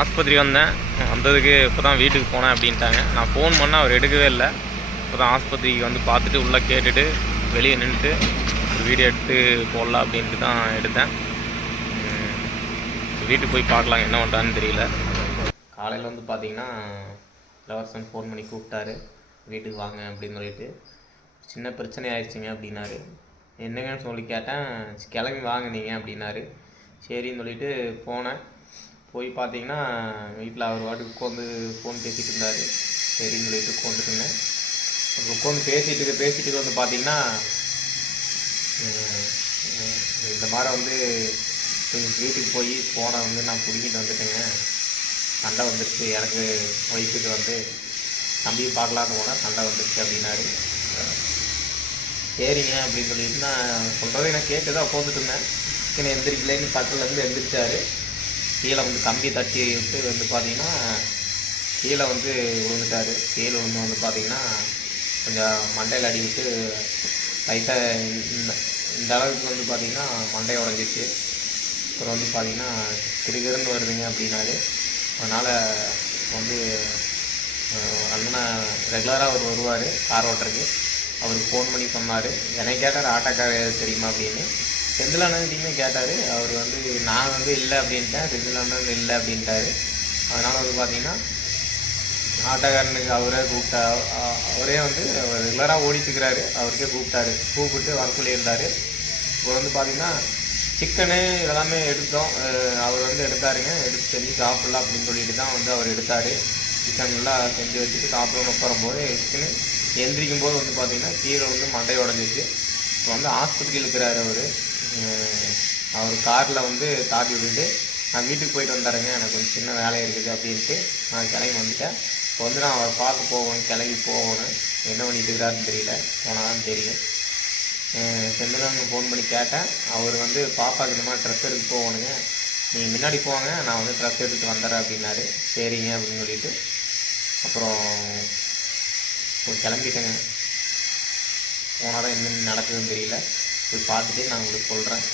ஆஸ்பத்திரி வந்தேன். வந்ததுக்கு இப்போ தான் வீட்டுக்கு போனேன் அப்படின்ட்டாங்க. நான் ஃபோன் பண்ணால் அவர் எடுக்கவே இல்லை. இப்போ தான் ஆஸ்பத்திரிக்கு வந்து பார்த்துட்டு உள்ளே கேட்டுட்டு வெளியே நின்றுட்டு வீடியோ எடுத்து போடலாம் அப்படின்ட்டு தான் எடுத்தேன். வீட்டுக்கு போய் பார்க்கலாம் என்ன பண்ணுறான்னு தெரியல. காலையில் வந்து பார்த்தீங்கன்னா லவர்ஸன் ஃபோன் பண்ணி கூப்பிட்டாரு. வீட்டுக்கு வாங்க அப்படின்னு சொல்லிட்டு. சின்ன பிரச்சனை ஆயிடுச்சுங்க அப்படின்னாரு. என்னங்கன்னு சொல்லி கேட்டேன். கிளம்பி வாங்க நீங்கள் அப்படின்னாரு. சரின்னு சொல்லிட்டு போனேன். போய் பார்த்தீங்கன்னா வீட்டில் அவர் வாட்டுக்கு உட்காந்து ஃபோன் பேசிகிட்டு இருந்தார். சரின்னு சொல்லிட்டு உட்காந்துருந்தேன் இருந்தேன். அப்புறம் உட்காந்து பேசிகிட்டு இருக்க பேசிகிட்டு வந்து பார்த்தீங்கன்னா இந்த மாதிரி வந்து எங்கள் வீட்டுக்கு போய் ஃபோனை வந்து நான் பிடிக்கிட்டு வந்துட்டேங்க. சண்டை வந்துருச்சு. எனக்கு ஒய்ஃபுக்கு வந்து தம்பி பார்க்கலான்னு போனால் சண்டை வந்துருச்சு அப்படின்னாரு. சரிங்க அப்படின்னு சொல்லிட்டு நான் சொல்கிறத எனக்கு கேட்டு தான் உட்காந்துட்டு இருந்தேன் என்ன எந்திரிக்கலைன்னு பக்கத்துலேருந்து எந்திரிச்சாரு. கீழே வந்து கம்பி தட்டி விட்டு வந்து பார்த்தீங்கன்னா கீழே வந்து விழுந்துட்டாரு. கீழே விழுந்து வந்து பார்த்தீங்கன்னா கொஞ்சம் மண்டையில் அடி விட்டு லைட்டாக இந்த இந்த அளவுக்கு வந்து பார்த்திங்கன்னா மண்டை உடஞ்சிச்சு. அப்புறம் வந்து பார்த்திங்கன்னா கிடுகிடுன்னு வருதுங்க அப்படின்னாரு. அதனால் வந்து அஹ், அண்ணனை ரெகுலராக அவர் வருவார் கார் ஓட்டுறதுக்கு. அவருக்கு ஃபோன் பண்ணி சொன்னார். என்னை கேட்டார் ஆட்டோக்கார தெரியுமா? அப்படின்னு. செந்தில் அண்ணன்கிட்டையுமே கேட்டார். அவர் வந்து நான் வந்து இல்லை அப்படின்ட்டேன் செந்தில் அண்ணன் இல்லை அப்படின்ட்டாரு. அதனால் வந்து பார்த்தீங்கன்னா ஆட்டோக்காரனுக்கு அவரே கூப்பிட்டா அவரே வந்து ரெகுலராக ஓடிட்டுருக்கிறாரு. அவருக்கே கூப்பிட்டாரு. கூப்பிட்டு வர சொல்லியிருந்தார். இப்போ வந்து பார்த்தீங்கன்னா சிக்கனு இதெல்லாமே எடுத்தோம். அவர் வந்து எடுத்தாருங்க. எடுத்து செஞ்சு சாப்பிட்லாம் அப்படின்னு சொல்லிட்டு தான் வந்து அவர் எடுத்தார். சிக்கன்லாம் செஞ்சு வச்சுட்டு சாப்பிடணும்னு உட்காரும்போது சிக்கனு எந்திரிக்கும் போது வந்து பார்த்தீங்கன்னா கீழே வந்து மண்டை உடஞ்சிச்சு. இப்போ வந்து ஆஸ்பத்திரியில் இருக்கிறாரு அவர். அவர் காரில் வந்து தாட்டி விட்டுட்டு நான் வீட்டுக்கு போயிட்டு வந்துடுறேங்க எனக்கு கொஞ்சம் சின்ன வேலை இருக்குது அப்படின்ட்டு நான் கிளம்பி வந்துட்டேன். இப்போ வந்து நான் அவரை பார்க்க போகணும் கிளம்பி போகணும். என்ன பண்ணிட்டு இருக்கிறாருன்னு தெரியல போனால் தான் தெரியும் செந்திலன் ஃபோன் பண்ணி கேட்டேன். அவர் வந்து பாப்பாக்கு இந்த மாதிரி ட்ரெஸ் எடுத்து போகணுங்க. நீங்கள் முன்னாடி போங்க நான் வந்து ட்ரெஸ் எடுத்துகிட்டு வந்துடுறேன் அப்படின்னாரு. சரிங்க அப்படின்னு சொல்லிட்டு அப்புறம் கிளம்பிட்டேங்க. போனால் தான் என்னென்ன நடக்குதுன்னு தெரியல. போய் பார்த்துட்டு நான் உங்களுக்கு சொல்கிறேன்